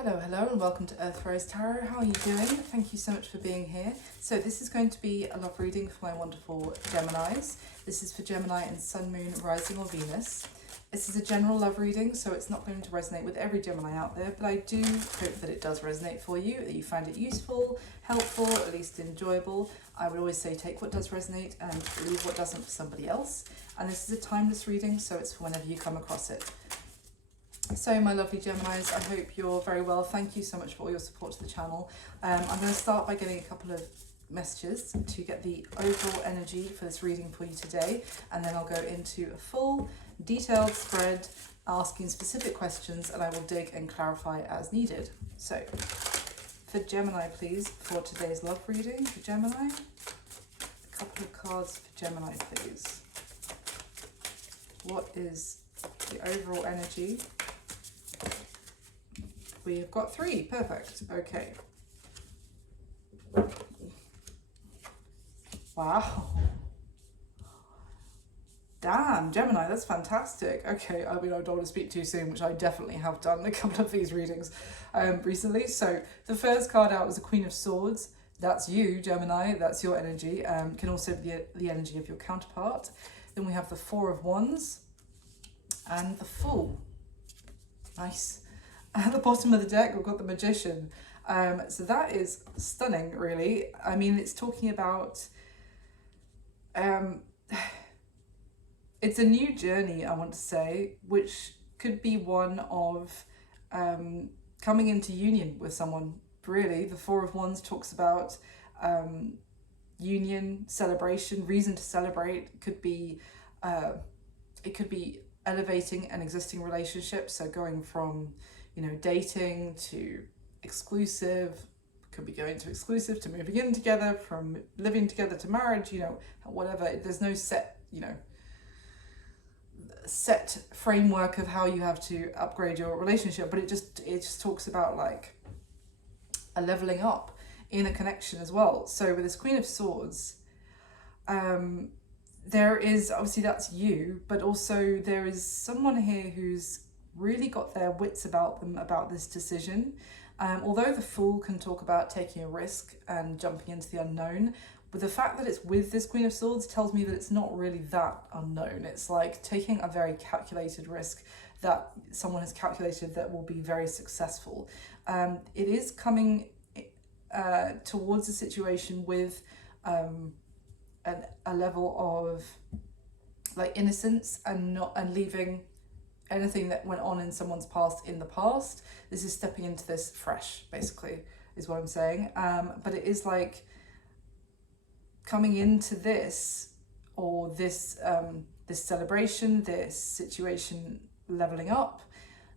Hello, and welcome to Earth Rose Tarot. How are you doing? Thank you so much for being here. So this is going to be a love reading for my wonderful Geminis. This is for Gemini and Sun, Moon, Rising or Venus. This is a general love reading, so it's not going to resonate with every Gemini out there, but I do hope that it does resonate for you, that you find it useful, helpful, at least enjoyable. I would always say take what does resonate and leave what doesn't for somebody else. And this is a timeless reading, so it's for whenever you come across it. So my lovely Geminis, I hope you're very well. Thank you so much for all your support to the channel. I'm going to start by getting a couple of messages to get the overall energy for this reading for you today, and then I'll go into a full detailed spread asking specific questions, and I will dig and clarify as needed. So for Gemini, please, for today's love reading for Gemini, a couple of cards for Gemini, please. What is the overall energy? We have got 3, perfect, okay. Wow. Damn, Gemini, that's fantastic. Okay, I mean, I don't want to speak too soon, which I definitely have done a couple of these readings recently. So the first card out was the Queen of Swords. That's you, Gemini, that's your energy. Can also be the energy of your counterpart. Then we have the Four of Wands and the Fool. Nice. At the bottom of the deck, we've got the Magician. So that is stunning, really. I mean, it's talking about... it's a new journey, I want to say, which could be one of coming into union with someone, really. The Four of Wands talks about union, celebration, reason to celebrate. It could be elevating an existing relationship, so going from, you know, dating to exclusive, could be going to exclusive to moving in together, from living together to marriage, you know, whatever. There's no set, you know, set framework of how you have to upgrade your relationship, but it just talks about like a leveling up in a connection as well. So with this Queen of Swords, there is, obviously that's you, but also there is someone here who's really got their wits about them about this decision. Although the Fool can talk about taking a risk and jumping into the unknown, but the fact that it's with this Queen of Swords tells me that it's not really that unknown. It's like taking a very calculated risk that someone has calculated that will be very successful. It is coming towards a situation with a level of like innocence and leaving anything that went on in someone's past in the past. This is stepping into this fresh, basically, is what I'm saying. But it is like coming into this, or this this celebration, this situation leveling up,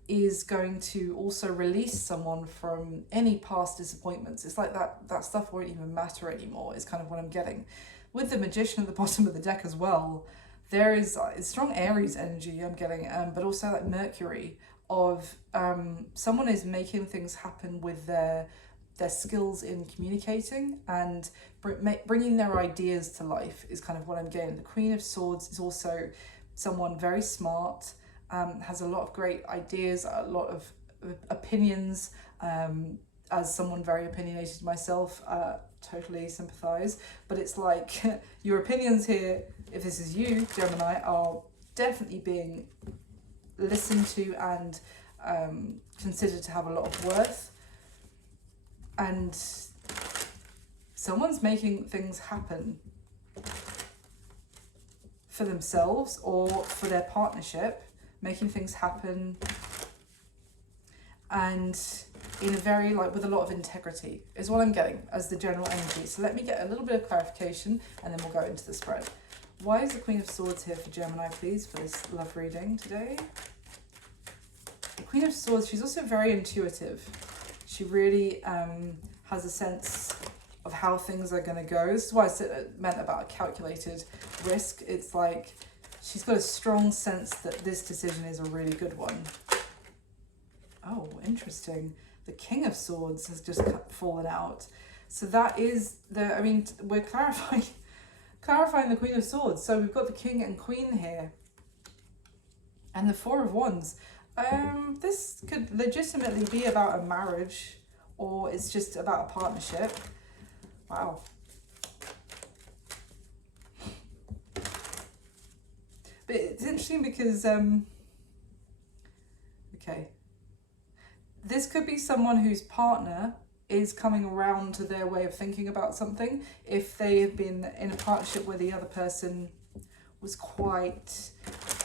is going to also release someone from any past disappointments. It's like that stuff won't even matter anymore, is kind of what I'm getting. With the Magician at the bottom of the deck as well, there is strong Aries energy I'm getting, but also like Mercury of someone is making things happen with their skills in communicating and bringing their ideas to life is kind of what I'm getting. The Queen of Swords is also someone very smart, has a lot of great ideas, a lot of opinions. As someone very opinionated myself, totally sympathize, but it's like your opinions here, if this is you, Gemini, are definitely being listened to and considered to have a lot of worth, and someone's making things happen for themselves or for their partnership, making things happen and in a very, like, with a lot of integrity is what I'm getting as the general energy. So let me get a little bit of clarification and then we'll go into the spread. Why is the Queen of Swords here for Gemini, please, for this love reading today? The Queen of Swords, she's also very intuitive. She really has a sense of how things are going to go. This is why I meant about a calculated risk. It's like she's got a strong sense that this decision is a really good one. Oh, interesting. The King of Swords has just fallen out. So that is the, I mean, we're clarifying the Queen of Swords. So we've got the King and Queen here. And the Four of Wands. This could legitimately be about a marriage, or it's just about a partnership. Wow. But it's interesting because, okay, this could be someone whose partner is coming around to their way of thinking about something. If they have been in a partnership where the other person was quite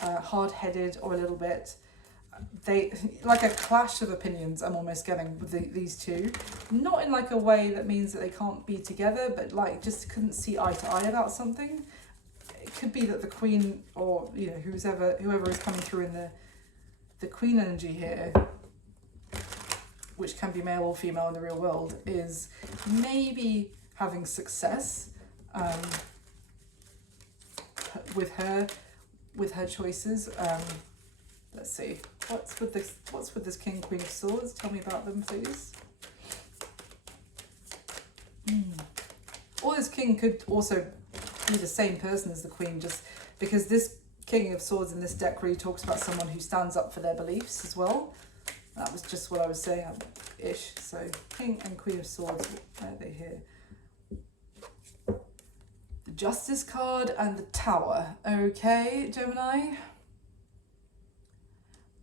hard-headed or a little bit, they like a clash of opinions. I'm almost getting with these two, not in like a way that means that they can't be together, but like just couldn't see eye to eye about something. It could be that the queen, or you know, whoever is coming through in the queen energy here, which can be male or female in the real world, is maybe having success with her choices. Let's see, what's with this King, Queen of Swords? Tell me about them, please. Or this King could also be the same person as the Queen, just because this King of Swords in this deck really talks about someone who stands up for their beliefs as well. That was just what I was saying, ish. So King and Queen of Swords, where are they here? The Justice card and the Tower. Okay, Gemini.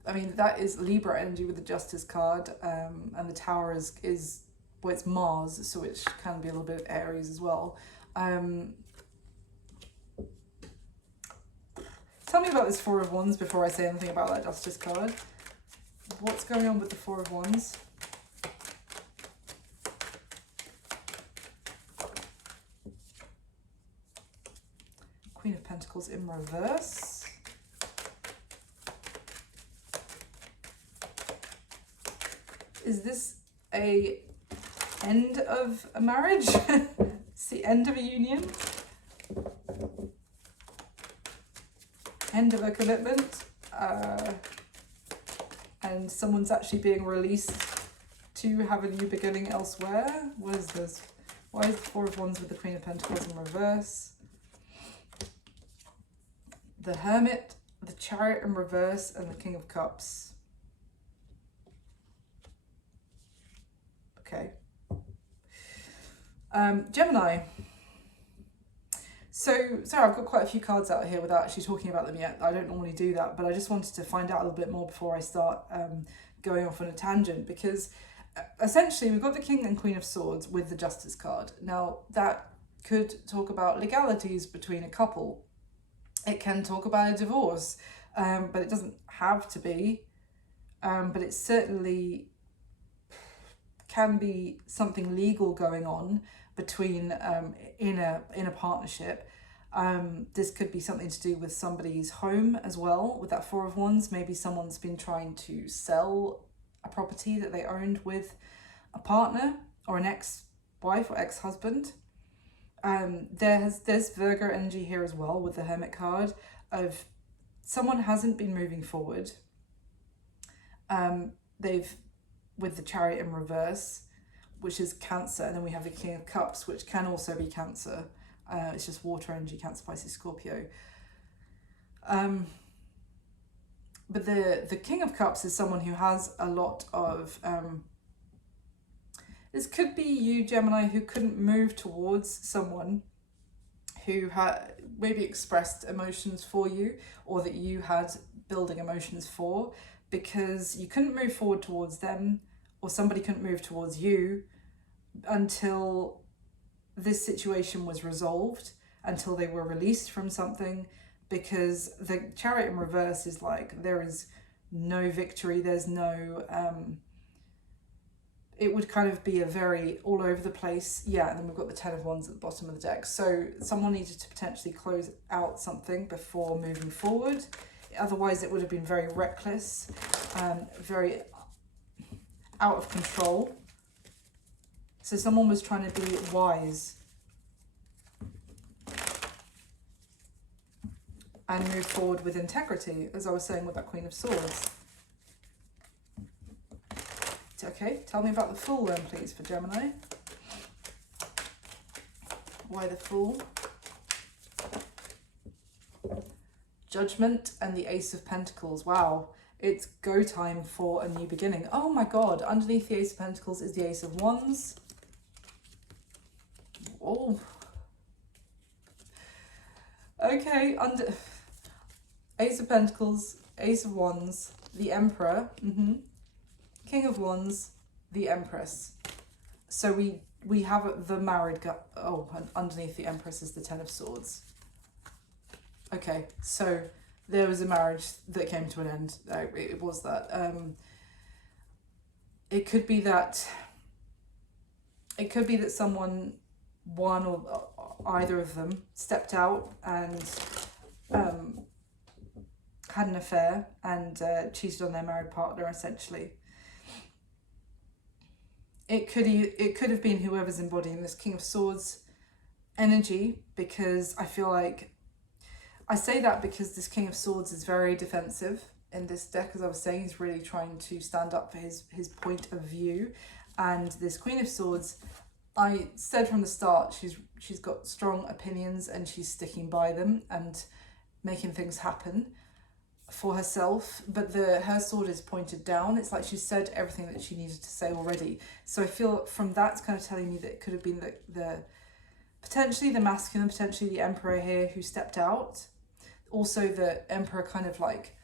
I mean, that is Libra energy with the Justice card, and the Tower is well, it's Mars, so it can be a little bit of Aries as well. Tell me about this Four of Wands before I say anything about that Justice card. What's going on with the Four of Wands? Queen of Pentacles in reverse. Is this a end of a marriage? It's the end of a union? End of a commitment? And someone's actually being released to have a new beginning elsewhere? What is this? Why is the Four of Wands with the Queen of Pentacles in reverse? The Hermit, the Chariot in reverse, and the King of Cups. Okay. Gemini. So, sorry, I've got quite a few cards out here without actually talking about them yet. I don't normally do that, but I just wanted to find out a little bit more before I start going off on a tangent, because essentially we've got the King and Queen of Swords with the Justice card. Now, that could talk about legalities between a couple. It can talk about a divorce, but it doesn't have to be. But it certainly can be something legal going on between in a partnership. This could be something to do with somebody's home as well. With that Four of Wands, maybe someone's been trying to sell a property that they owned with a partner or an ex-wife or ex-husband. There's Virgo energy here as well with the Hermit card of someone hasn't been moving forward. They've, with the Chariot in reverse, which is Cancer, and then we have the King of Cups, which can also be Cancer. It's just water energy, Cancer, Pisces, Scorpio. But the King of Cups is someone who has a lot of... this could be you, Gemini, who couldn't move towards someone who had maybe expressed emotions for you, or that you had building emotions for, because you couldn't move forward towards them, or somebody couldn't move towards you until this situation was resolved, until they were released from something, because the Chariot in reverse is like there is no victory, there's no... it would kind of be a very all over the place. Yeah, and then we've got the Ten of Wands at the bottom of the deck. So someone needed to potentially close out something before moving forward. Otherwise, it would have been very reckless, very out of control. So someone was trying to be wise and move forward with integrity, as I was saying with that Queen of Swords. Okay, tell me about the Fool then, please, for Gemini. Why the Fool? Judgment and the Ace of Pentacles. Wow, It's go time for a new beginning. Oh my God, underneath the Ace of Pentacles is the Ace of Wands. Oh. Okay, under Ace of Pentacles, Ace of Wands, the Emperor, King of Wands, the Empress. So we have the married guy. Oh, and underneath the Empress is the Ten of Swords. Okay, so there was a marriage that came to an end. It was that. It could be that someone, one or either of them, stepped out and had an affair and cheated on their married partner, essentially. It could have been whoever's embodying this King of Swords energy, because I feel like, I say that because this King of Swords is very defensive in this deck. As I was saying, he's really trying to stand up for his point of view. And this Queen of Swords, I said from the start, she's got strong opinions and she's sticking by them and making things happen for herself, but her sword is pointed down. It's like she said everything that she needed to say already. So I feel from that's kind of telling me that it could have been the potentially the masculine, potentially the Emperor here who stepped out. Also the Emperor kind of like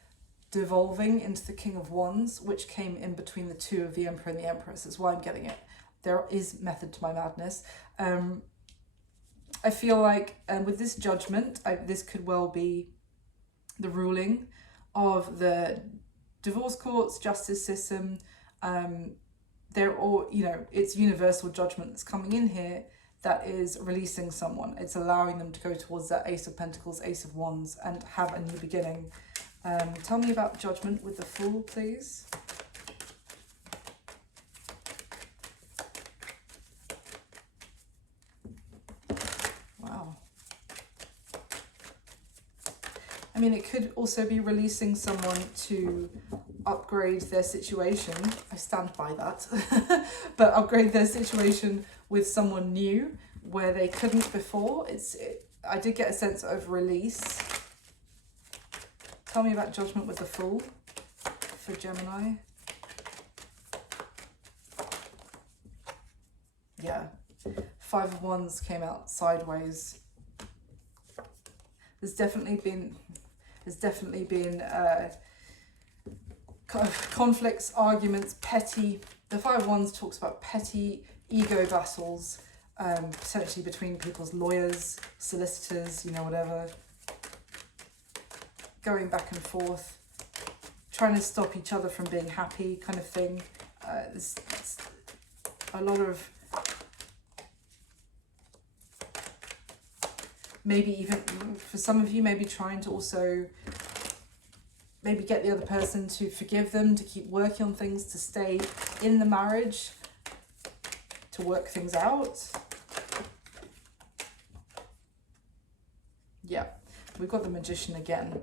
devolving into the King of Wands, which came in between the two of the Emperor and the Empress. That's why I'm getting it. There is method to my madness. I feel like with this judgment, this could well be the ruling of the divorce courts, justice system. They're all, it's universal judgment that's coming in here that is releasing someone. It's allowing them to go towards that Ace of Pentacles, Ace of Wands, and have a new beginning. Tell me about judgment with the Fool, please. Wow. I mean, it could also be releasing someone to upgrade their situation. I stand by that. But upgrade their situation with someone new where they couldn't before. I did get a sense of release. Tell me about judgment with the Fool for Gemini. Yeah. Five of Wands came out sideways. There's definitely been conflicts, arguments, petty. The Five of Wands talks about petty ego battles, potentially between people's lawyers, solicitors, whatever. Going back and forth, trying to stop each other from being happy, kind of thing. There's a lot of, maybe even for some of you, maybe trying to also maybe get the other person to forgive them, to keep working on things, to stay in the marriage, to work things out. Yeah, we've got the Magician again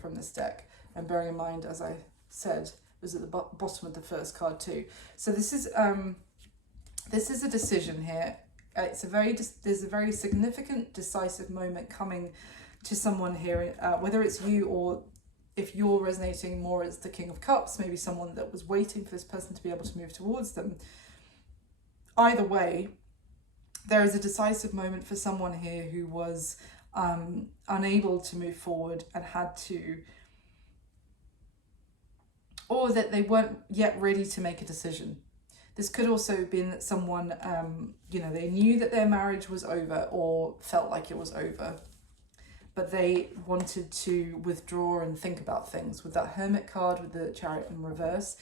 from this deck. And bearing in mind, as I said, it was at the bottom of the first card too. So this is a decision here. There's a very significant, decisive moment coming to someone here, whether it's you or if you're resonating more as the King of Cups, maybe someone that was waiting for this person to be able to move towards them. Either way, there is a decisive moment for someone here who was unable to move forward and had to, or that they weren't yet ready to make a decision. This could also have been that someone, they knew that their marriage was over or felt like it was over, but they wanted to withdraw and think about things. With that Hermit card, with the Chariot in reverse,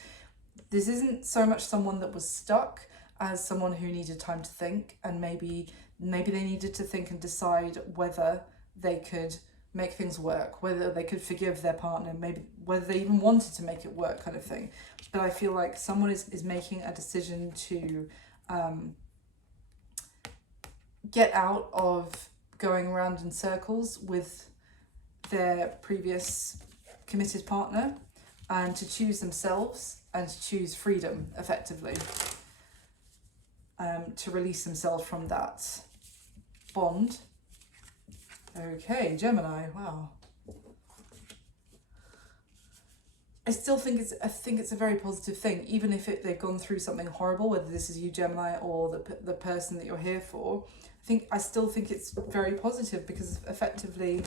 this isn't so much someone that was stuck as someone who needed time to think, and maybe they needed to think and decide whether they could make things work, whether they could forgive their partner, maybe whether they even wanted to make it work, kind of thing. But I feel like someone is making a decision to get out of going around in circles with their previous committed partner and to choose themselves and to choose freedom, effectively, to release themselves from that bond. Okay, Gemini, wow. I still think it's a very positive thing, even if they've gone through something horrible, whether this is you, Gemini, or the person that you're here for. I still think it's very positive, because effectively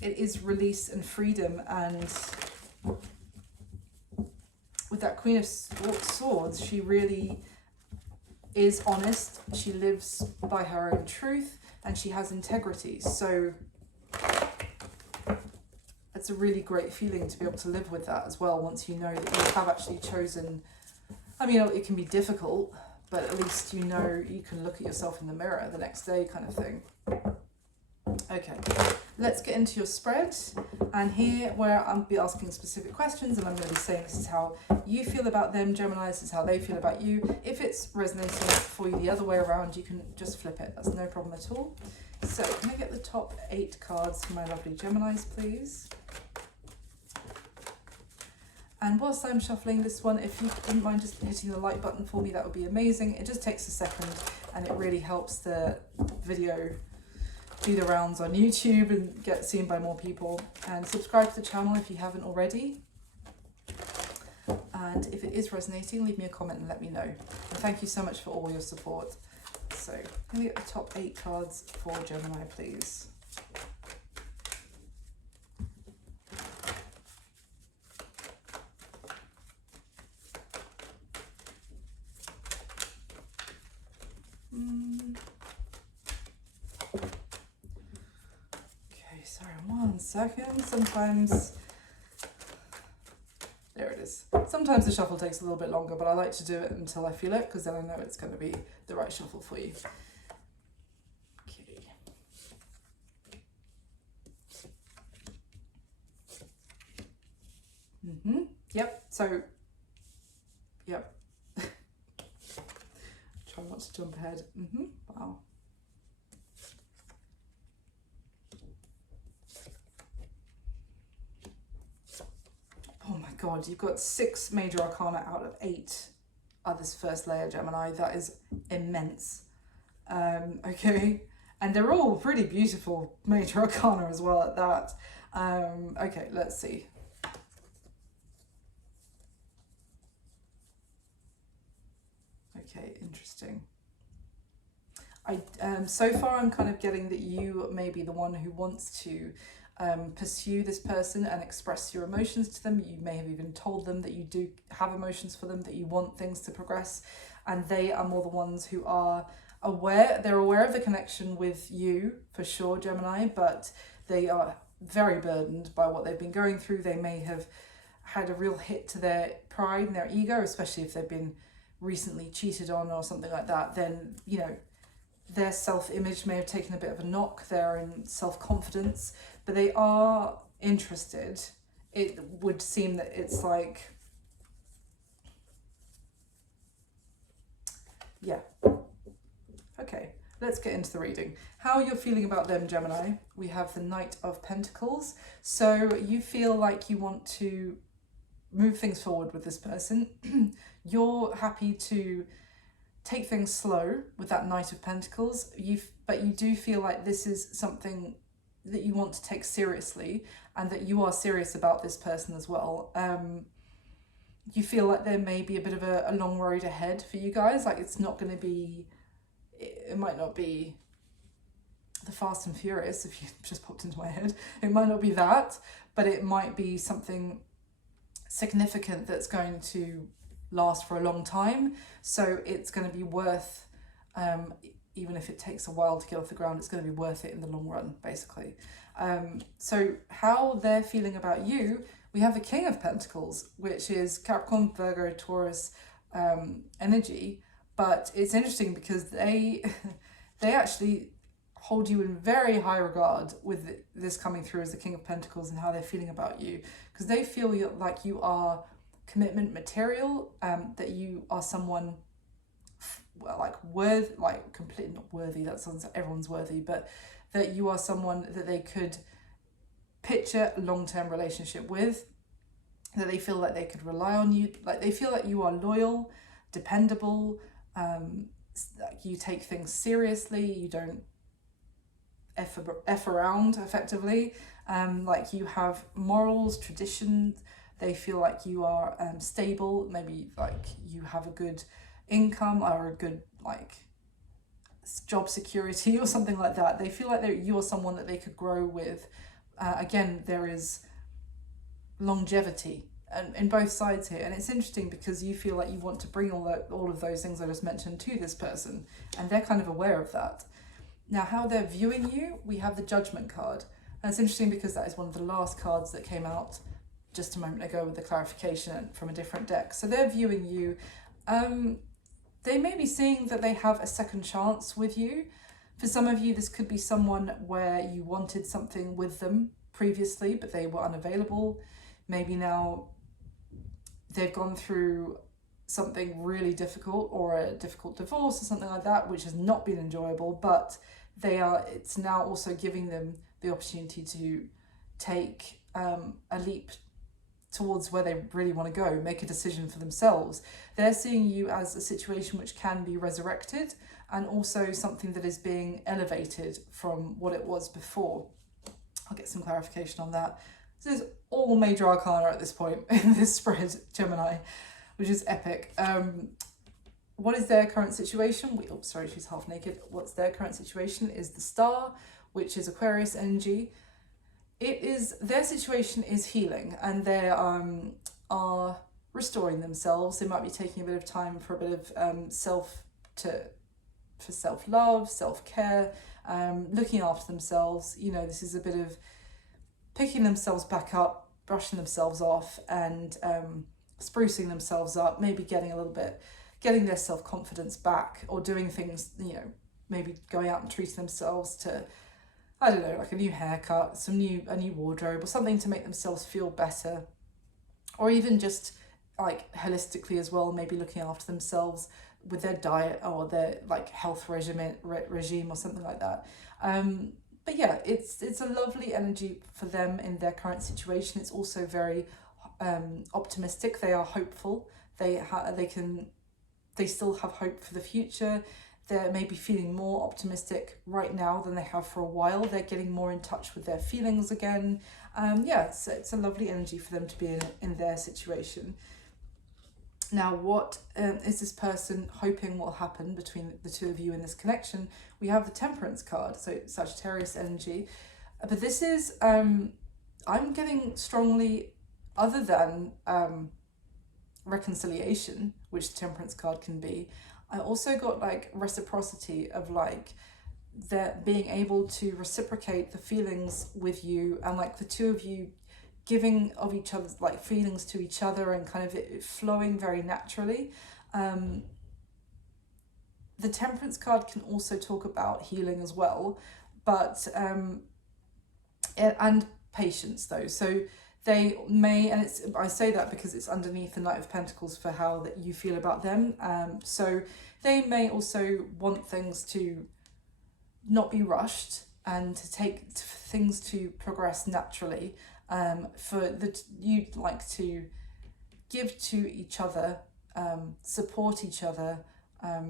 it is release and freedom. And with that Queen of Swords, she really is honest. She lives by her own truth, and she has integrity. So it's a really great feeling to be able to live with that as well, once you know that you have actually chosen. I mean, it can be difficult, but at least you know you can look at yourself in the mirror the next day, kind of thing. Okay, let's get into your spread. And here, where I'll be asking specific questions, and I'm going to be saying this is how you feel about them, Gemini, this is how they feel about you. If it's resonating for you the other way around, you can just flip it. That's no problem at all. So can I get the top 8 cards for my lovely Geminis, please? And whilst I'm shuffling this one, if you wouldn't mind just hitting the like button for me, that would be amazing. It just takes a second, and it really helps the video do the rounds on YouTube and get seen by more people. And subscribe to the channel if you haven't already. And if it is resonating, leave me a comment and let me know. And thank you so much for all your support. So can we get the top 8 cards for Gemini, please? Okay, sorry, 1 second. Sometimes, there it is. Sometimes the shuffle takes a little bit longer, but I like to do it until I feel it, because then I know it's going to be the right shuffle for you. Okay. Yep. So, yep. Try not to jump ahead. Wow. Oh my God, you've got 6 major arcana out of 8 of this first layer, Gemini. That is immense. Okay, and they're all pretty beautiful major arcana as well at that. Okay, let's see. Okay, interesting. So far I'm kind of getting that you may be the one who wants to pursue this person and express your emotions to them. You may have even told them that you do have emotions for them, that you want things to progress, and they are more the ones who are aware. They're aware of the connection with you, for sure, Gemini, but they are very burdened by what they've been going through. They may have had a real hit to their pride and their ego, especially if they've been recently cheated on or something like that. Then, you know, their self-image may have taken a bit of a knock. They're in self-confidence, but they are interested. It would seem that it's like, yeah. Okay, let's get into the reading. How you're feeling about them, Gemini. We have the Knight of Pentacles. So you feel like you want to move things forward with this person. You're happy to take things slow with that Knight of Pentacles, but you do feel like this is something that you want to take seriously, and that you are serious about this person as well. You feel like there may be a bit of a long road ahead for you guys. Like it's not going to be, it might not be the Fast and Furious, if you just popped into my head. It might not be that, but it might be something significant that's going to last for a long time. So it's going to be worth, even if it takes a while to get off the ground, it's going to be worth it in the long run, basically. So how they're feeling about you, we have the King of Pentacles, which is Capricorn, Virgo, Taurus energy. But it's interesting because they actually hold you in very high regard with this coming through as the King of Pentacles, and how they're feeling about you, because they feel like you are commitment material, that you are someone, well, like completely not worthy, that sounds like everyone's worthy, but that you are someone that they could picture a long-term relationship with, that they feel like they could rely on you, like they feel like you are loyal, dependable, like you take things seriously, you don't F around effectively, Like you have morals, traditions. They feel like you are stable. Maybe like you have a good income or a good like job security or something like that. They feel like you are someone that they could grow with. Again, there is longevity in both sides here, and it's interesting because you feel like you want to bring all of those things I just mentioned to this person, and they're kind of aware of that. Now, how they're viewing you, we have the Judgment card, and it's interesting because that is one of the last cards that came out just a moment ago with the clarification from a different deck. So they're viewing you. They may be seeing that they have a second chance with you. For some of you, this could be someone where you wanted something with them previously, but they were unavailable. Maybe now they've gone through something really difficult, or a difficult divorce or something like that, which has not been enjoyable, but it's now also giving them the opportunity to take a leap towards where they really want to go, make a decision for themselves. They're seeing you as a situation which can be resurrected, and also something that is being elevated from what it was before. I'll get some clarification on that. This is all major arcana at this point in this spread, Gemini, which is epic. What is their current situation? Sorry, she's half naked. What's their current situation is the Star, which is Aquarius energy. Their situation is healing, and they are restoring themselves. They might be taking a bit of time for a bit of self-love, self-care, looking after themselves. You know, this is a bit of picking themselves back up, brushing themselves off, and sprucing themselves up, maybe getting their self-confidence back, or doing things, you know, maybe going out and treating themselves to, I don't know, like a new haircut, a new wardrobe, or something to make themselves feel better. Or even just like holistically as well, maybe looking after themselves with their diet or their like health regime or something like that. But yeah, it's a lovely energy for them in their current situation. It's also very optimistic. They are hopeful. They still have hope for the future. They're maybe feeling more optimistic right now than they have for a while. They're getting more in touch with their feelings again. It's a lovely energy for them to be in their situation. Now, what is this person hoping will happen between the two of you in this connection? We have the Temperance card, so Sagittarius energy. But this is, I'm getting strongly, other than reconciliation, which the Temperance card can be, I also got like reciprocity of like that being able to reciprocate the feelings with you, and like the two of you giving of each other's like feelings to each other, and kind of it flowing very naturally. The Temperance card can also talk about healing as well, but and patience though. So they may, and I say that because it's underneath the Knight of Pentacles for how that you feel about them. So they may also want things to not be rushed, and to take things to progress naturally. You'd like to give to each other, support each other. How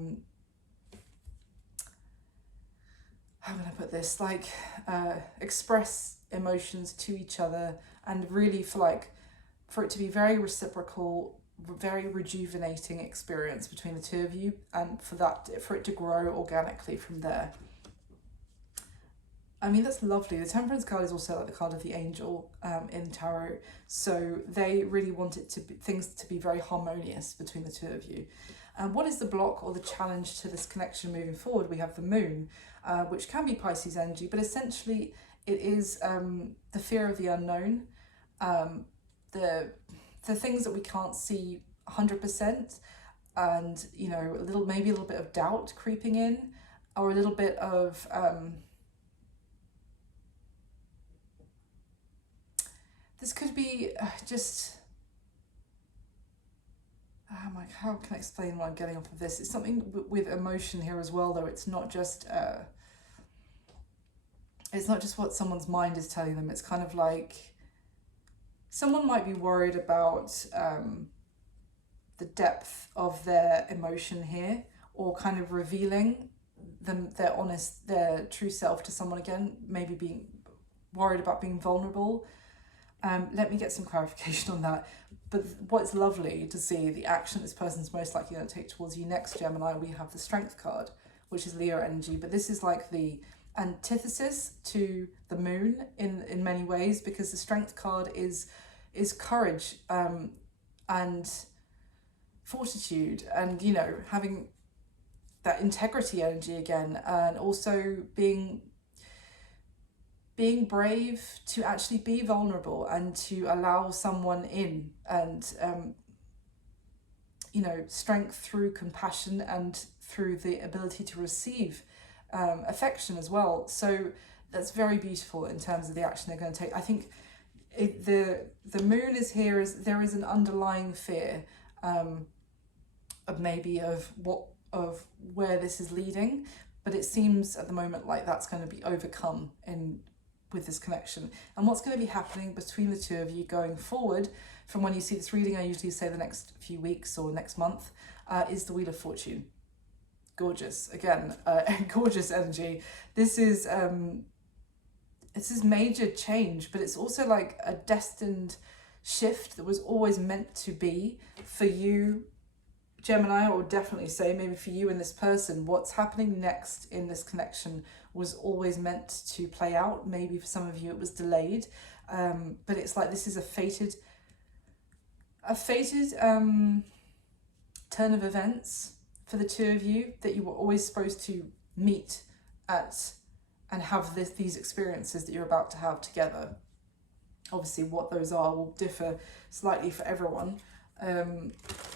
can I put this? Like express emotions to each other, and really for it to be very reciprocal, very rejuvenating experience between the two of you, and for it to grow organically from there. I mean, that's lovely. The Temperance card is also like the card of the angel in tarot. So they really want things to be very harmonious between the two of you. And what is the block or the challenge to this connection moving forward? We have the Moon, which can be Pisces energy, but essentially it is the fear of the unknown, the things that we can't see 100%, and you know, maybe a little bit of doubt creeping in, or a little bit of this could be just, how can I explain what I'm getting off of this? It's something with emotion here as well, though. It's not just what someone's mind is telling them. It's kind of like someone might be worried about the depth of their emotion here, or kind of revealing their true self to someone again, maybe being worried about being vulnerable. Let me get some clarification on that. But what's lovely to see, the action this person's most likely going to take towards you next, Gemini, we have the Strength card, which is Leo energy. But this is like the antithesis to the moon in many ways, because the Strength card is courage and fortitude, and, you know, having that integrity energy again, and also being brave to actually be vulnerable and to allow someone in, and you know, strength through compassion and through the ability to receive affection as well. So that's very beautiful in terms of the action they're going to take. I think the moon is here, is there is an underlying fear of where this is leading, but it seems at the moment like that's going to be overcome with this connection. And what's going to be happening between the two of you going forward, from when you see this reading, I usually say the next few weeks or next month, is the Wheel of Fortune. Gorgeous. Again, gorgeous energy. This is major change, but it's also like a destined shift that was always meant to be for you, Gemini, or definitely say maybe for you and this person. What's happening next in this connection was always meant to play out. Maybe for some of you it was delayed, but it's like this is a fated turn of events for the two of you, that you were always supposed to meet at and have these experiences that you're about to have together. Obviously what those are will differ slightly for everyone.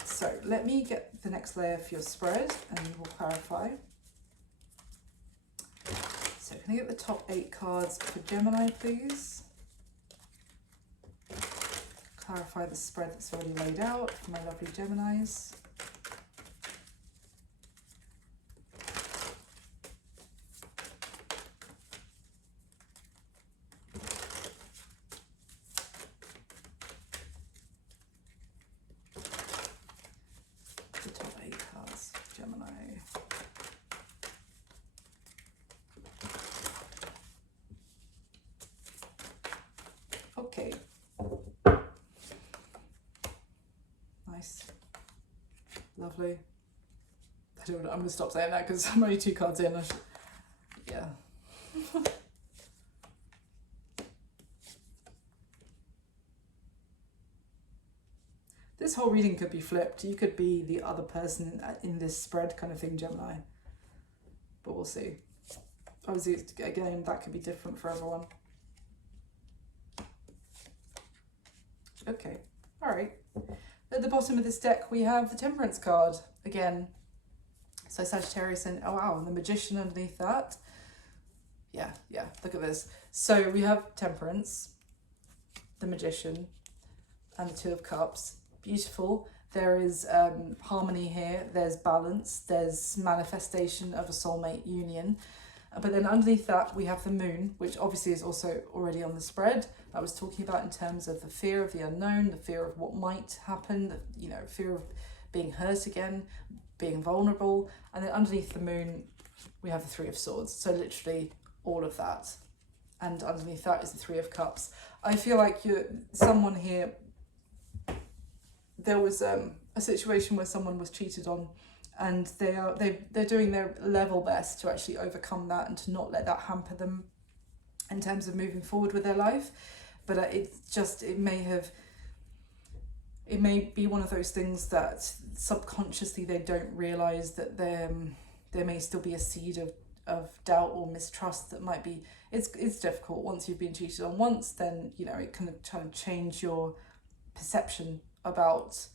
So let me get the next layer for your spread and we'll clarify. So can I get the top 8 cards for Gemini, please? Clarify the spread that's already laid out for my lovely Geminis. The top 8 cards, Gemini. Okay. Nice. Lovely. I'm going to stop saying that because I'm only 2 cards in. Yeah. This whole reading could be flipped. You could be the other person in this spread kind of thing, Gemini. But we'll see. Obviously, again, that could be different for everyone. Okay, all right. At the bottom of this deck, we have the Temperance card again. So Sagittarius and, oh wow, and the Magician underneath that. Yeah, look at this. So we have Temperance, the Magician, and the Two of Cups. Beautiful. There is harmony here. There's balance. There's manifestation of a soulmate union. But then underneath that, we have the Moon, which obviously is also already on the spread. I was talking about in terms of the fear of the unknown, the fear of what might happen, the, fear of being hurt again, being vulnerable. And then underneath the Moon, we have the Three of Swords. So literally all of that. And underneath that is the Three of Cups. I feel like someone here, there was a situation where someone was cheated on, and they're doing their level best to actually overcome that and to not let that hamper them in terms of moving forward with their life. But it may be one of those things that subconsciously they don't realize that there may still be a seed of doubt or mistrust that might be. It's difficult once you've been cheated on once. Then it can kind of change your perception about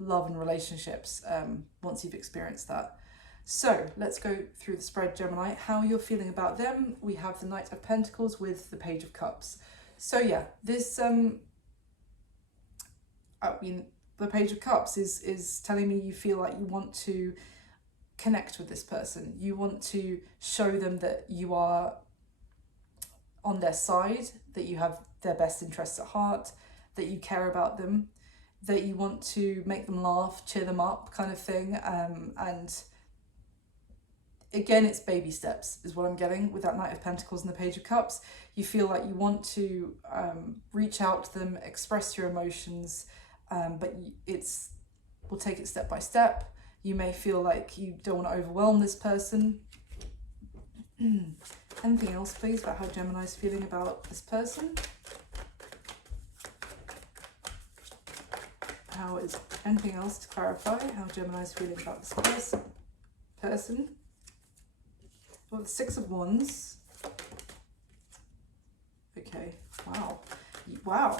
love and relationships once you've experienced that. So let's go through the spread, Gemini. How you're feeling about them. We have the Knight of Pentacles with the Page of Cups. So yeah, this the Page of Cups is telling me you feel like you want to connect with this person. You want to show them that you are on their side, that you have their best interests at heart, that you care about them, that you want to make them laugh, cheer them up kind of thing. And again, it's baby steps is what I'm getting with that Knight of Pentacles and the Page of Cups. You feel like you want to reach out to them, express your emotions, but we'll take it step by step. You may feel like you don't want to overwhelm this person. Anything else, please, about how Gemini's feeling about this person? How is anything else to clarify how Gemini's feeling about this person? Well, the Six of Wands. Okay, wow. Wow.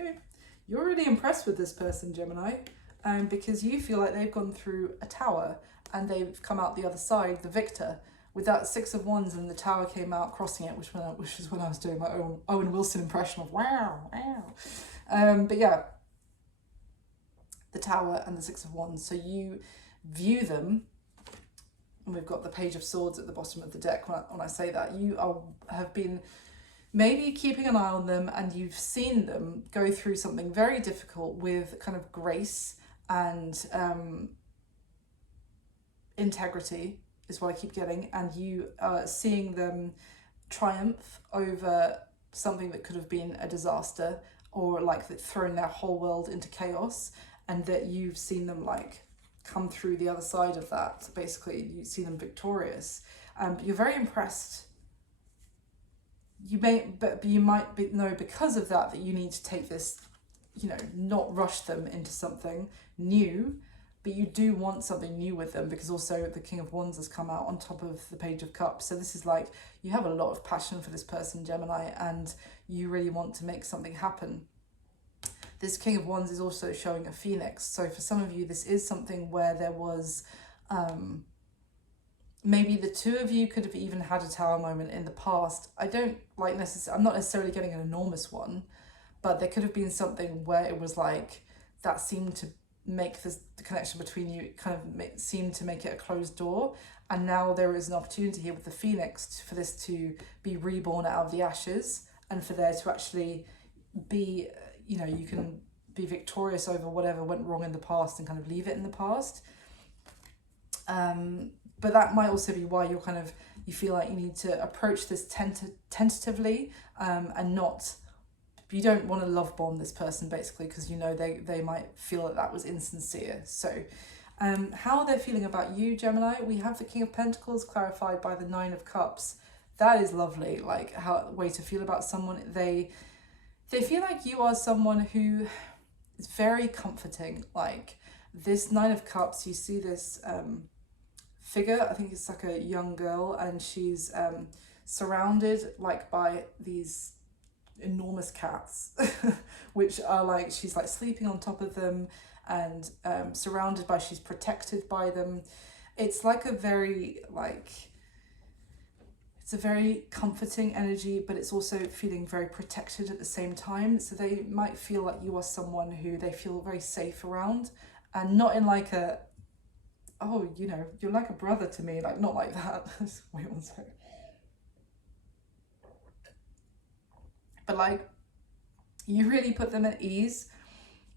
Okay, you're really impressed with this person, Gemini, because you feel like they've gone through a tower and they've come out the other side, the victor, with that Six of Wands, and the tower came out crossing it, which is when I was doing my own Owen Wilson impression of wow, wow. But yeah, the tower and the Six of Wands. So you view them, and we've got the Page of Swords at the bottom of the deck when I say that. You have been maybe keeping an eye on them, and you've seen them go through something very difficult with kind of grace and integrity is what I keep getting, and you are seeing them triumph over something that could have been a disaster, or like thrown their whole world into chaos, and that you've seen them like come through the other side of that. Basically, you see them victorious. You're very impressed. You might know because of that you need to take this, not rush them into something new, but you do want something new with them, because also the King of Wands has come out on top of the Page of Cups. So this is like, you have a lot of passion for this person, Gemini, and you really want to make something happen. This King of Wands is also showing a phoenix. So for some of you, this is something where there was, maybe the two of you could have even had a tower moment in the past. I'm not necessarily getting an enormous one, but there could have been something where it was like, that seemed to make the connection between you kind of seem to make it a closed door, and now there is an opportunity here with the phoenix for this to be reborn out of the ashes, and for there to actually be, you can be victorious over whatever went wrong in the past and kind of leave it in the past. But that might also be why you feel like you need to approach this tentatively, and not, you don't want to love bomb this person, basically, because they might feel that was insincere. So how they're feeling about you, Gemini, we have the King of Pentacles clarified by the Nine of Cups. That is lovely, like how way to feel about someone. They feel like you are someone who is very comforting. Like this Nine of Cups, you see this figure, I think it's like a young girl, and she's surrounded like by these enormous cats which are like, she's like sleeping on top of them, and surrounded by, she's protected by them. It's like it's a very comforting energy, but it's also feeling very protected at the same time. So they might feel like you are someone who they feel very safe around, and not in like a, oh, you're like a brother to me, like not like that. Wait one second. But like, you really put them at ease,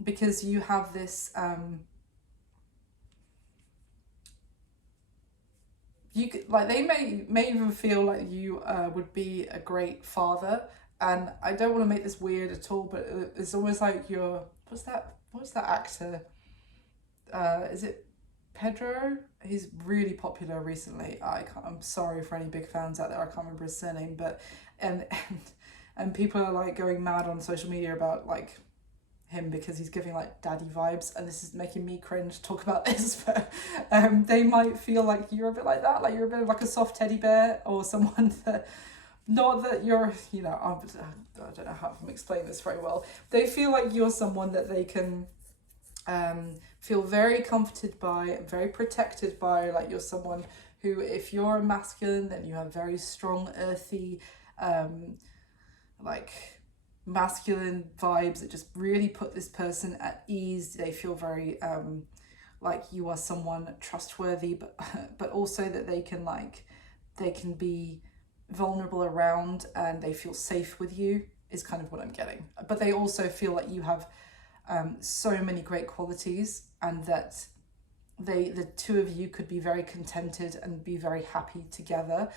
because you have this, you could, like, they may even feel like you would be a great father. And I don't want to make this weird at all, but it's almost like what's that actor? Is it Pedro? He's really popular recently. I'm sorry for any big fans out there, I can't remember his surname, but and people are like going mad on social media about like him, because he's giving like daddy vibes, and this is making me cringe to talk about this, but they might feel like you're a bit like that, like you're a bit of like a soft teddy bear, or someone that, not that you're, I don't know how to explain this very well. They feel like you're someone that they can feel very comforted by, very protected by. Like you're someone who, if you're a masculine, then you have very strong, earthy, like masculine vibes that just really put this person at ease. They feel very like you are someone trustworthy, but also that they can be vulnerable around, and they feel safe with you. is kind of what I'm getting. But they also feel like you have so many great qualities, and that the two of you could be very contented and be very happy together.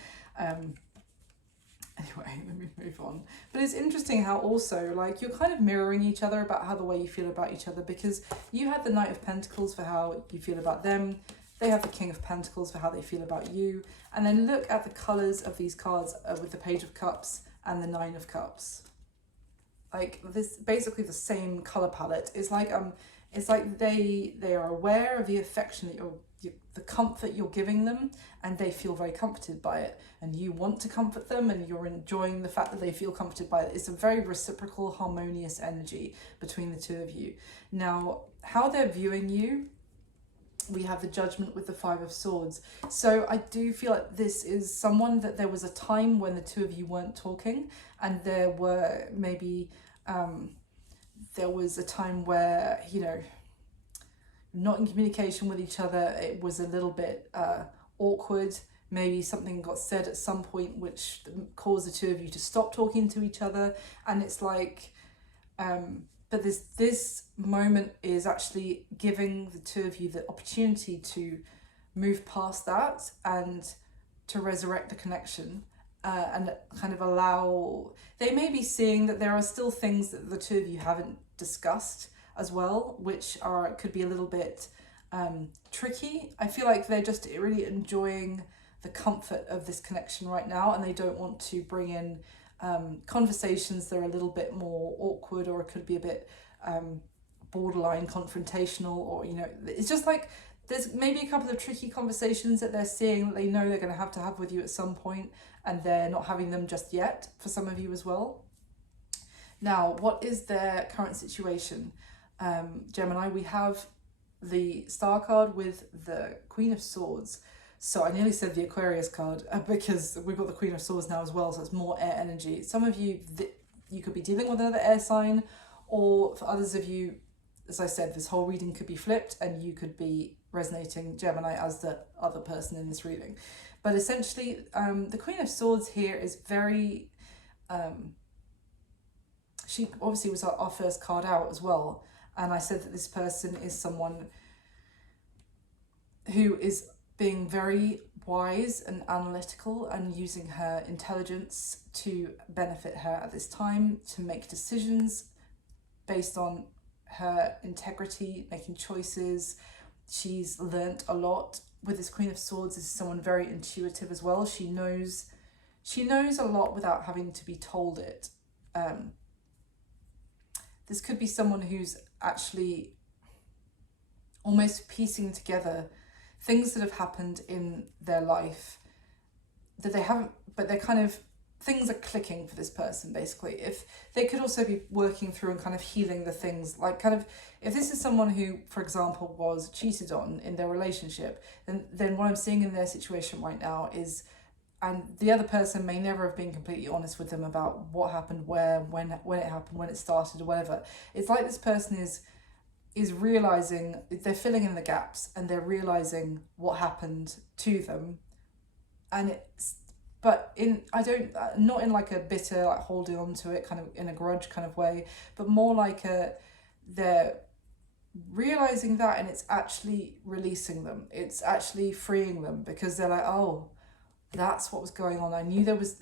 Anyway, let me move on. But it's interesting how also, like, you're kind of mirroring each other about how the way you feel about each other, because you had the Knight of Pentacles for how you feel about them. They have the King of Pentacles for how they feel about you. And then look at the colours of these cards with the Page of Cups and the Nine of Cups. Like, this, basically the same colour palette. It's like they are aware of the affection that the comfort you're giving them, and they feel very comforted by it, and you want to comfort them, and you're enjoying the fact that they feel comforted by it. It's a very reciprocal, harmonious energy between the two of you. Now, how they're viewing you, we have the Judgment with the Five of Swords. So I do feel like this is someone that there was a time when the two of you weren't talking, and there were maybe there was a time where, you know, not in communication with each other. It was a little bit awkward. Maybe something got said at some point which caused the two of you to stop talking to each other. And it's like, but this moment is actually giving the two of you the opportunity to move past that and to resurrect the connection. And kind of allow, they may be seeing that there are still things that the two of you haven't discussed as well, which could be a little bit tricky. I feel like they're just really enjoying the comfort of this connection right now, and they don't want to bring in conversations that are a little bit more awkward, or it could be a bit borderline confrontational, or, you know, it's just like there's maybe a couple of tricky conversations that they're seeing that they know they're going to have with you at some point, and they're not having them just yet for some of you as well. Now, what is their current situation? Gemini, we have the Star card with the Queen of Swords. So I nearly said the Aquarius card because we've got the Queen of Swords now as well, so it's more air energy. Some of you, you could be dealing with another air sign, or for others of you, as I said, this whole reading could be flipped and you could be resonating Gemini as the other person in this reading. But essentially, the Queen of Swords here is very... she obviously was our first card out as well. And I said that this person is someone who is being very wise and analytical and using her intelligence to benefit her at this time, to make decisions based on her integrity, making choices. She's learnt a lot. With this Queen of Swords, this is someone very intuitive as well. She knows a lot without having to be told it. This could be someone who's actually almost piecing together things that have happened in their life that they haven't, but they're kind of, things are clicking for this person, basically. If they could also be working through and kind of healing the things, like kind of, if this is someone who, for example, was cheated on in their relationship, then what I'm seeing in their situation right now is, and the other person may never have been completely honest with them about what happened, where, when it happened, when it started, or whatever. It's like this person is realizing, they're filling in the gaps, and they're realizing what happened to them, and it's, but not in like a bitter, like holding on to it, kind of in a grudge kind of way, but more like they're realizing that, and it's actually releasing them. It's actually freeing them, because they're like, oh, that's what was going on. I knew there was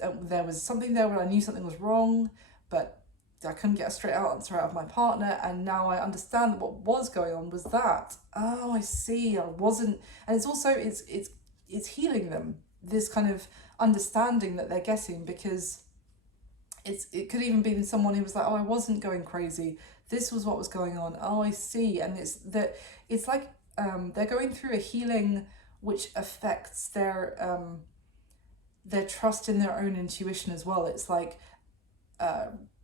something there, where I knew something was wrong, but I couldn't get a straight answer out of my partner, and now I understand that what was going on was that. Oh, I see. I wasn't, and it's also it's healing them, this kind of understanding that they're getting, because it could even be someone who was like, oh, I wasn't going crazy. This was what was going on. Oh, I see. And it's like they're going through a healing which affects their trust in their own intuition as well. It's like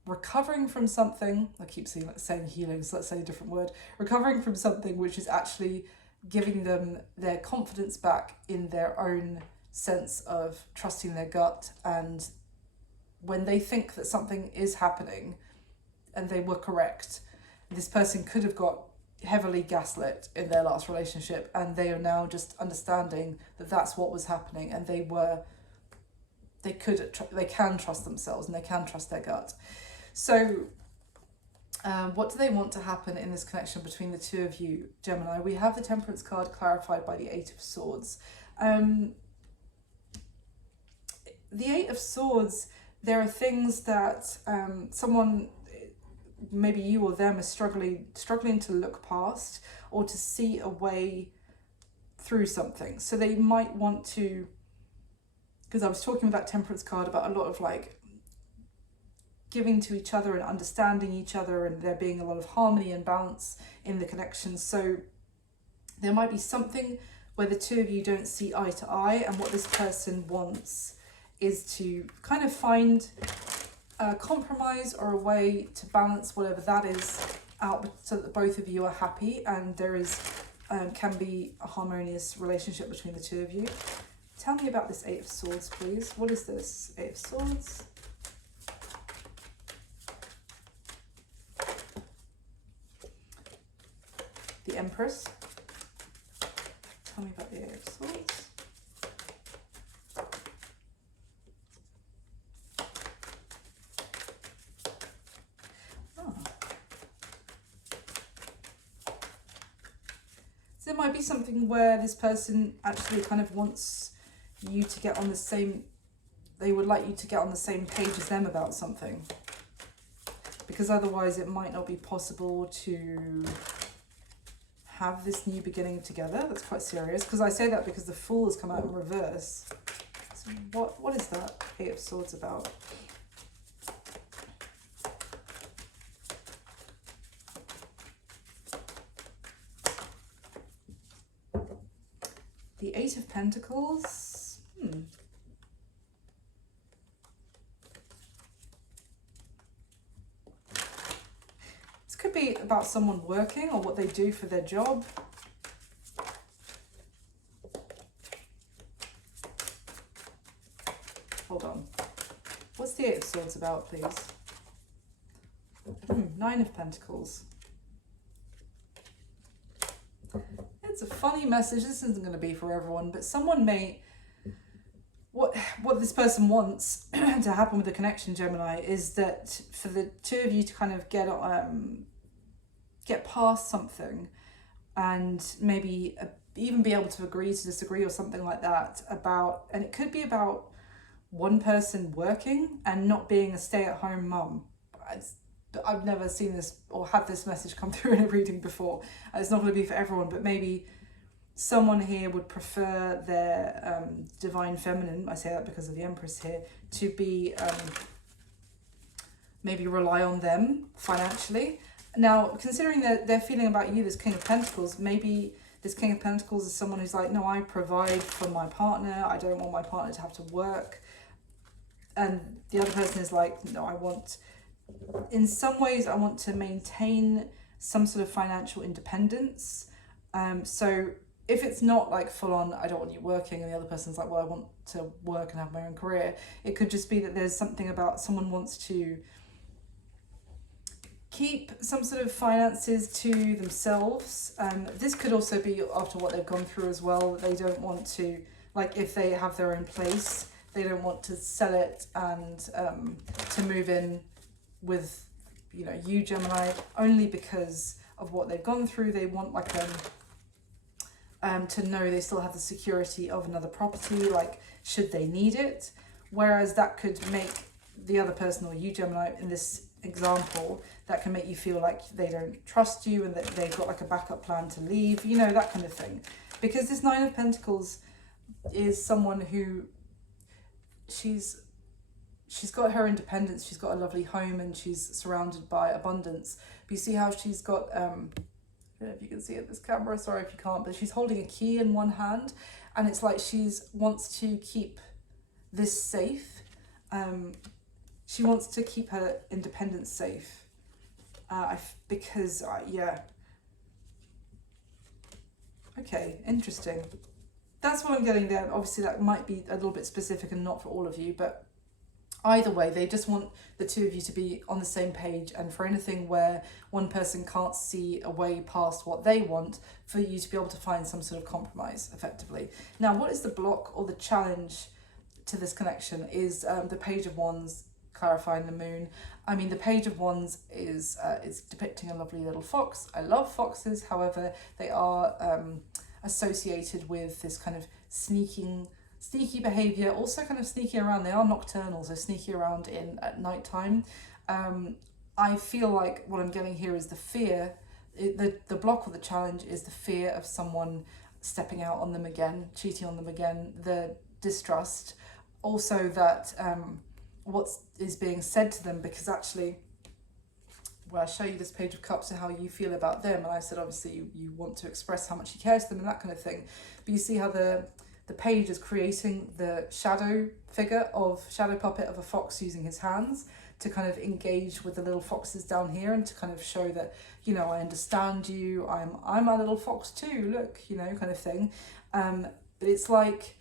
recovering from something. I keep saying healing, so let's say a different word. Recovering from something which is actually giving them their confidence back in their own sense of trusting their gut. And when they think that something is happening and they were correct, this person could have got heavily gaslit in their last relationship, and they are now just understanding that that's what was happening, and they can trust themselves, and they can trust their gut. So what do they want to happen in this connection between the two of you, Gemini? We have the Temperance card clarified by the Eight of Swords. The Eight of Swords, there are things that someone, maybe you or them, are struggling to look past or to see a way through something. So they might want to, because I was talking with that Temperance card about a lot of like giving to each other and understanding each other, and there being a lot of harmony and balance in the connection. So there might be something where the two of you don't see eye to eye, and what this person wants is to kind of find a compromise or a way to balance whatever that is out, so that both of you are happy and there is can be a harmonious relationship between the two of you. Tell me about this Eight of Swords, please. What is this? Eight of Swords. The Empress. Tell me about the Eight of Swords. Oh. So there might be something where this person actually kind of wants you to get on the same, they would like you to get on the same page as them about something. Because otherwise it might not be possible to have this new beginning together. That's quite serious, because I say that because the Fool has come out in reverse. So what is that Eight of Swords about? The Eight of Pentacles. Could be about someone working or what they do for their job. Hold on. What's the Eight of Swords about, please? Nine of Pentacles. It's a funny message. This isn't going to be for everyone, but someone may... What this person wants to happen with the connection, Gemini, is that for the two of you to kind of get past something, and maybe even be able to agree to disagree or something like that about, and it could be about one person working and not being a stay-at-home mum. I've never seen this or had this message come through in a reading before. It's not going to be for everyone, but maybe someone here would prefer their divine feminine, I say that because of the Empress here, to be maybe rely on them financially. Now, considering that they're feeling about you, this King of Pentacles, maybe this King of Pentacles is someone who's like, no, I provide for my partner. I don't want my partner to have to work. And the other person is like, no, in some ways, I want to maintain some sort of financial independence. So if it's not like full on, I don't want you working, and the other person's like, well, I want to work and have my own career. It could just be that there's something about someone wants to keep some sort of finances to themselves. This could also be after what they've gone through as well. They don't want to, like if they have their own place, they don't want to sell it and to move in with, you Gemini, only because of what they've gone through. They want like to know they still have the security of another property, like should they need it. Whereas that could make the other person, or you Gemini in this example, that can make you feel like they don't trust you and that they've got like a backup plan to leave, that kind of thing. Because this Nine of Pentacles is someone who she's got her independence, she's got a lovely home, and she's surrounded by abundance. But you see how she's got I don't know if you can see it, this camera, sorry if you can't, but she's holding a key in one hand, and it's like wants to keep this safe. She wants to keep her independence safe. Okay, interesting. That's what I'm getting there. Obviously that might be a little bit specific and not for all of you, but either way, they just want the two of you to be on the same page, and for anything where one person can't see a way past what they want, for you to be able to find some sort of compromise, effectively. Now, what is the block or the challenge to this connection is the Page of Wands clarifying the moon. I mean, the Page of Wands is depicting a lovely little fox. I love foxes, however, they are associated with this kind of sneaky behavior, also kind of sneaking around. They are nocturnal, so sneaky around at nighttime. I feel like what I'm getting here is the fear, the block or the challenge is the fear of someone stepping out on them again, cheating on them again, the distrust, also that what is being said to them, because actually, well, I show you this Page of Cups and how you feel about them, and I said obviously you want to express how much you care to them and that kind of thing, but you see how the page is creating the shadow puppet of a fox using his hands to kind of engage with the little foxes down here, and to kind of show that, you know, I understand you, I'm a little fox too, look, you know, kind of thing. But it's like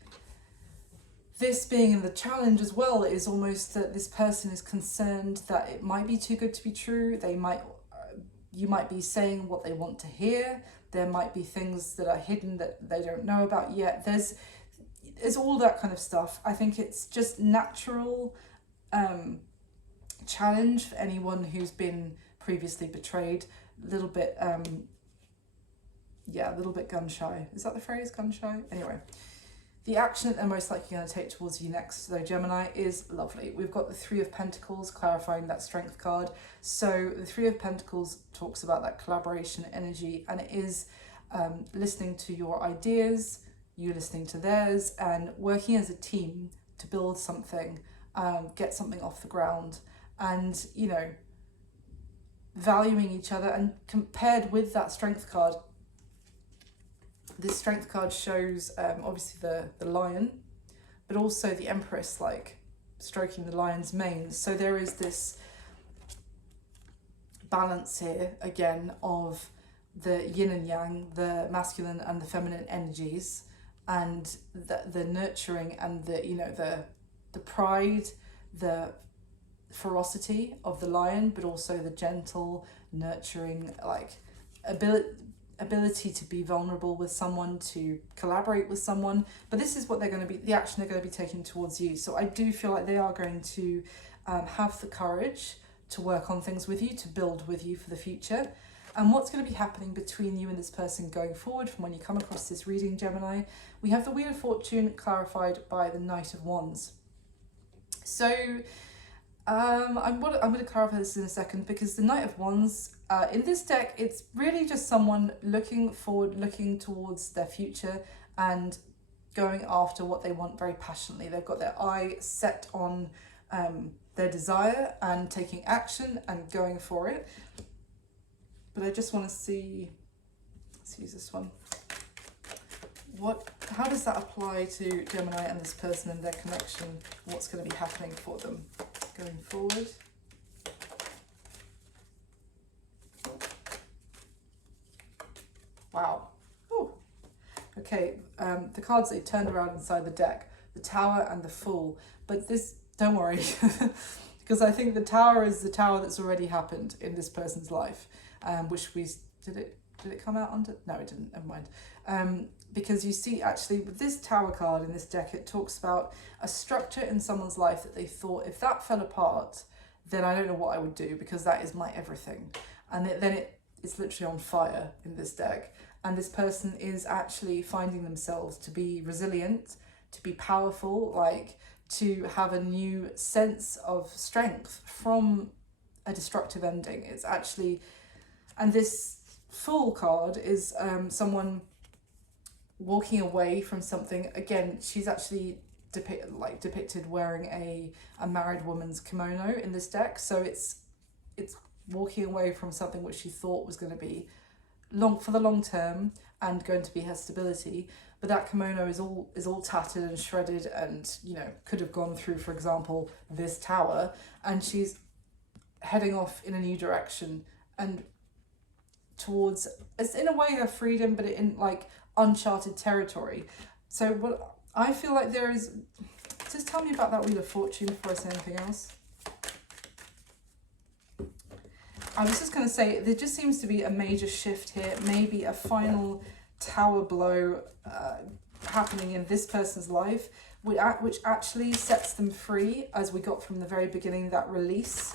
this being in the challenge as well is almost that this person is concerned that it might be too good to be true. You might be saying what they want to hear. There might be things that are hidden that they don't know about yet. There's all that kind of stuff. I think it's just natural challenge for anyone who's been previously betrayed. A little bit gun shy. Is that the phrase, gun shy? Anyway, the action that they're most likely going to take towards you next, though, Gemini, is lovely. We've got the Three of Pentacles clarifying that Strength card. So the Three of Pentacles talks about that collaboration energy, and it is listening to your ideas, you listening to theirs, and working as a team to build something, get something off the ground, and, you know, valuing each other. And compared with that Strength card, this Strength card shows obviously the lion, but also the Empress, like stroking the lion's mane. So there is this balance here again of the yin and yang, the masculine and the feminine energies, and the nurturing and the, you know, the pride, the ferocity of the lion, but also the gentle, nurturing, like ability to be vulnerable with someone, to collaborate with someone. But this is what they're going to be, the action they're going to be taking towards you. So I do feel like they are going to have the courage to work on things with you, to build with you for the future. And what's going to be happening between you and this person going forward from when you come across this reading, Gemini? We have the Wheel of Fortune clarified by the Knight of Wands. So I'm going to clarify this in a second, because the Knight of Wands, in this deck, it's really just someone looking forward, looking towards their future and going after what they want very passionately. They've got their eye set on their desire and taking action and going for it. But I just want to see, let's use this one. How does that apply to Gemini and this person and their connection? What's going to be happening for them going forward? Wow. Ooh. Okay, the cards they turned around inside the deck, the Tower and the Fool. But this, don't worry, because I think the Tower is the tower that's already happened in this person's life. Which did it come out under? No, it didn't, never mind. Because you see, actually, with this Tower card in this deck, it talks about a structure in someone's life that they thought, if that fell apart, then I don't know what I would do, because that is my everything. And then it's literally on fire in this deck. And this person is actually finding themselves to be resilient, to be powerful, like to have a new sense of strength from a destructive ending. It's actually... And this Fool card is someone walking away from something. Again, she's actually depicted wearing a married woman's kimono in this deck. So it's walking away from something which she thought was going to be for the long term and going to be her stability. But that kimono is all tattered and shredded, and, you know, could have gone through, for example, this tower. And she's heading off in a new direction and towards, it's in a way her freedom, but in like uncharted territory. So what I feel like there is, just tell me about that Wheel of Fortune before I say anything else. I was just going to say, there just seems to be a major shift here, maybe a final tower blow happening in this person's life, which actually sets them free, as we got from the very beginning, that release,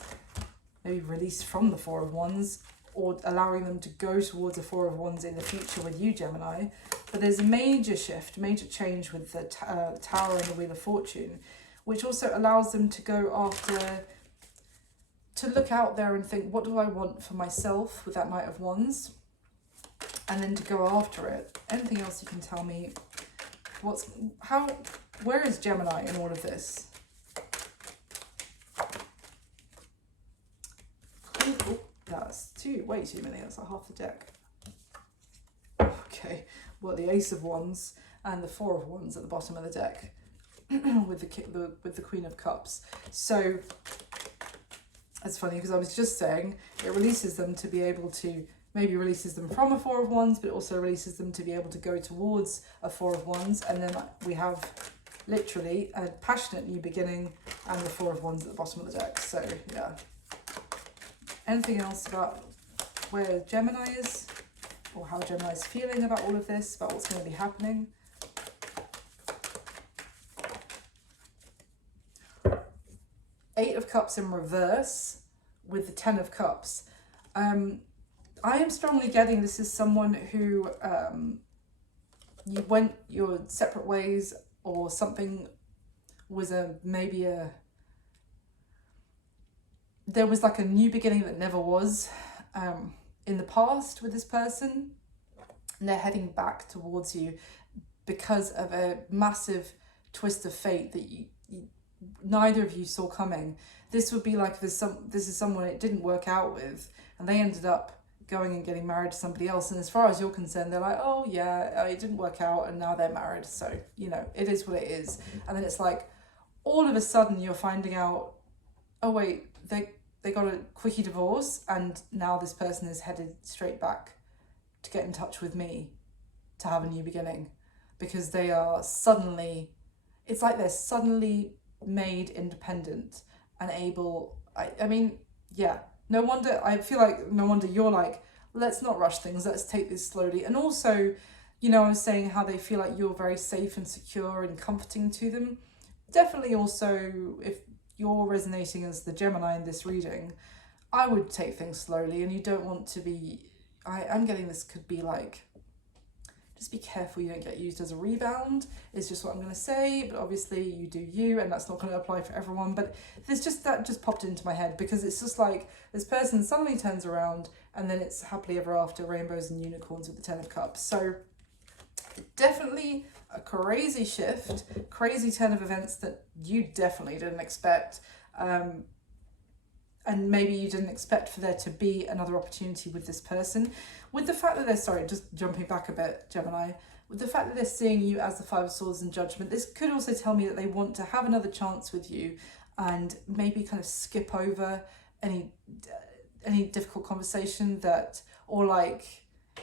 maybe release from the Four of Wands, or allowing them to go towards a Four of Wands in the future with you, Gemini. But there's a major shift, major change with the Tower and the Wheel of Fortune, which also allows them to go after, to look out there and think, what do I want for myself with that Knight of Wands? And then to go after it. Anything else you can tell me? Where is Gemini in all of this? Oh, that's way too many. That's like half the deck. Okay, well, the Ace of Wands and the Four of Wands at the bottom of the deck with the Queen of Cups. So it's funny because I was just saying it releases them to be able to, maybe releases them from a Four of Wands, but also releases them to be able to go towards a Four of Wands. And then we have literally a passionate new beginning and the Four of Wands at the bottom of the deck. So yeah. Anything else about where Gemini is, or how Gemini is feeling about all of this, about what's going to be happening? Eight of Cups in reverse with the Ten of Cups. I am strongly getting this is someone who you went your separate ways, or something was there was like a new beginning that never was in the past with this person, and they're heading back towards you because of a massive twist of fate that you neither of you saw coming. This would be like this is someone it didn't work out with, and they ended up going and getting married to somebody else, and as far as you're concerned, they're like, oh yeah, it didn't work out, and now they're married, so you know, it is what it is. And then it's like all of a sudden you're finding out, oh wait, they got a quickie divorce, and now this person is headed straight back to get in touch with me to have a new beginning, because they are suddenly, it's like they're suddenly made independent and able. I mean, yeah, no wonder, I feel like no wonder you're like, let's not rush things, let's take this slowly. And also, you know, I was saying how they feel like you're very safe and secure and comforting to them. Definitely also, if you're resonating as the Gemini in this reading, I would take things slowly, and you don't want to be, I'm getting this could be like, just be careful you don't get used as a rebound, is just what I'm going to say. But obviously you do you, and that's not going to apply for everyone. But there's just, that just popped into my head, because it's just like this person suddenly turns around and then it's happily ever after, rainbows and unicorns with the Ten of Cups. So definitely a crazy shift, crazy turn of events that you definitely didn't expect. And maybe you didn't expect for there to be another opportunity with this person. With the fact that they're, sorry, just jumping back a bit, Gemini, with the fact that they're seeing you as the Five of Swords in Judgment, this could also tell me that they want to have another chance with you, and maybe kind of skip over any difficult conversation that, or like,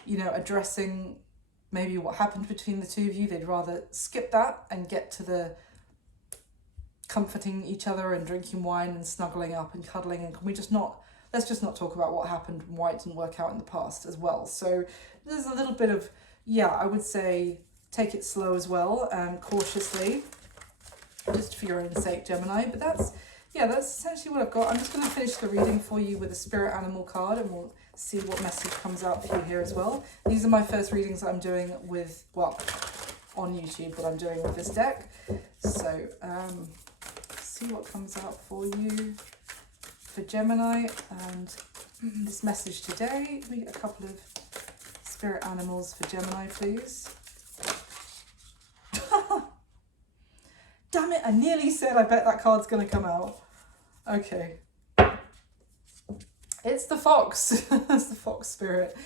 you know, addressing maybe what happened between the two of you. They'd rather skip that and get to the comforting each other and drinking wine and snuggling up and cuddling, and let's just not talk about what happened and why it didn't work out in the past as well. So there's a little bit of, yeah, I would say take it slow as well, cautiously, just for your own sake, Gemini. But that's essentially what I've got. I'm just going to finish the reading for you with a spirit animal card, and we'll see what message comes out for you here as well. These are my first readings that I'm doing with, well, on YouTube, that I'm doing with this deck. So see what comes out for you for Gemini and this message today. Let me get a couple of spirit animals for Gemini, please. Damn it, I nearly said I bet that card's going to come out. Okay. It's the fox. It's the fox spirit.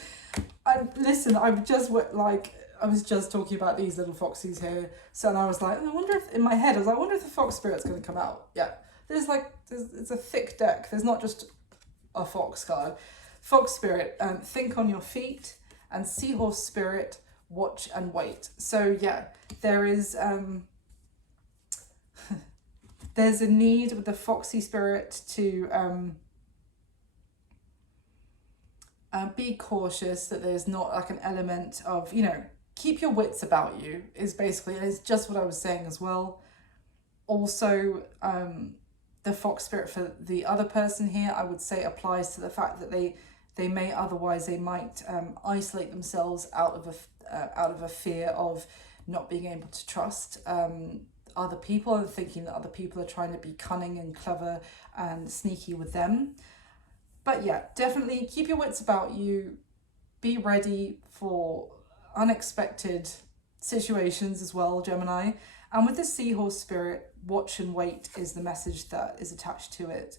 Listen, I was just talking about these little foxies here. So, and I was like, I wonder if, in my head, I was like, I wonder if the fox spirit's going to come out. Yeah. It's a thick deck. There's not just a fox card. Fox spirit, think on your feet, and seahorse spirit, watch and wait. So yeah, there is, there's a need with the foxy spirit to, be cautious that there's not like an element of, you know, keep your wits about you is basically, and it's just what I was saying as well. Also, the fox spirit for the other person here, I would say, applies to the fact that they may otherwise, they might isolate themselves out of a fear of not being able to trust other people, and thinking that other people are trying to be cunning and clever and sneaky with them. But yeah, definitely keep your wits about you. Be ready for unexpected situations as well, Gemini. And with the seahorse spirit, watch and wait is the message that is attached to it.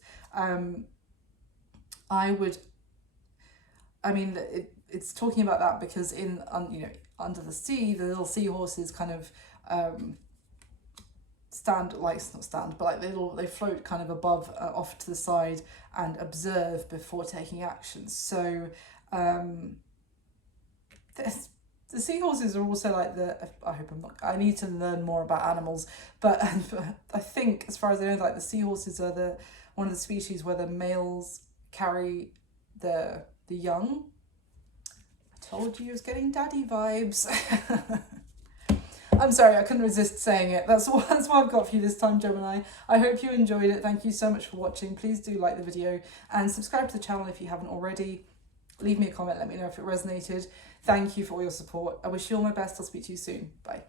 It's talking about that because under the sea, the little seahorses kind of they float kind of above, off to the side, and observe before taking action. So the seahorses are also like I need to learn more about animals, but I think, as far as I know, like the seahorses are one of the species where the males carry the young. I told you I was getting daddy vibes. I'm sorry, I couldn't resist saying it. That's what I've got for you this time, Gemini. I hope you enjoyed it. Thank you so much for watching. Please do like the video and subscribe to the channel if you haven't already. Leave me a comment, let me know if it resonated. Thank you for all your support. I wish you all my best. I'll speak to you soon. Bye.